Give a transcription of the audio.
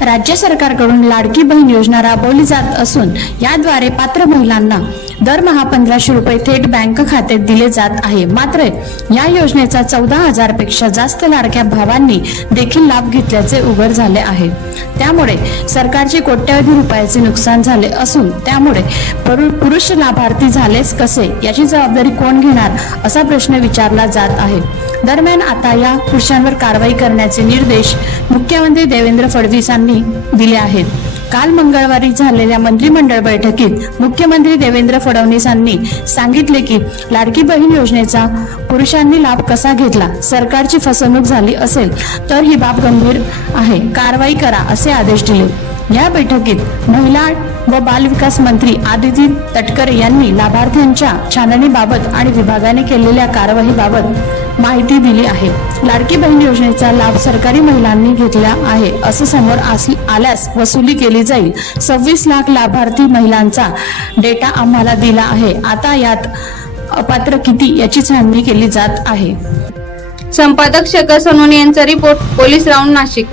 राज्य सरकारकडून लाडकी बहीण योजना राबवली जात असून याद्वारे पात्र महिलांना दरमहा पंधराशे रुपये थेट बँक खात्यात दिले जात आहे. मात्र या योजनेचा चौदा हजारपेक्षा जास्त लाडक्या भावांनी देखील लाभ घेतल्याचे उघड झाले आहे. त्यामुळे सरकारचे कोट्यवधी रुपयाचे नुकसान झाले असून त्यामुळे पुरुष लाभार्थी झालेच कसे याची जबाबदारी कोण घेणार असा प्रश्न विचारला जात आहे. दरम्यान आता या पुरुषांवर कारवाई करण्याचे निर्देश मुख्यमंत्री देवेंद्र फडणवीसांनी दिले आहेत. काल मंगळवारी झालेल्या मंत्रिमंडळ बैठकीत मुख्यमंत्री देवेंद्र फडणवीसांनी सांगितले की लाडकी बहीण योजनेचा पुरुषांनी लाभ कसा घेतला सरकारची फसवणूक झाली असेल तर ही बाब गंभीर आहे कारवाई करा असे आदेश दिले. या बैठकीत महिला व बालविकास मंत्री आदिती तटकरे यांनी लाभार्थ्यांच्या छाननीबाबत आणि विभागाने केलेल्या कारवाईबाबत माहिती दिली आहे. लाडकी बहीण योजनेचा लाभ सरकारी महिलांनी घेतला आहे असं समोर आल्यास वसुली केली जाईल. सव्वीस लाख लाभार्थी महिलांचा डेटा आम्हाला दिला आहे. आता यात अपात्र किती याची छाननी केली जात आहे. संपादक शेखर सोनोने यांचा रिपोर्ट पोलीस राऊंड नाशिक.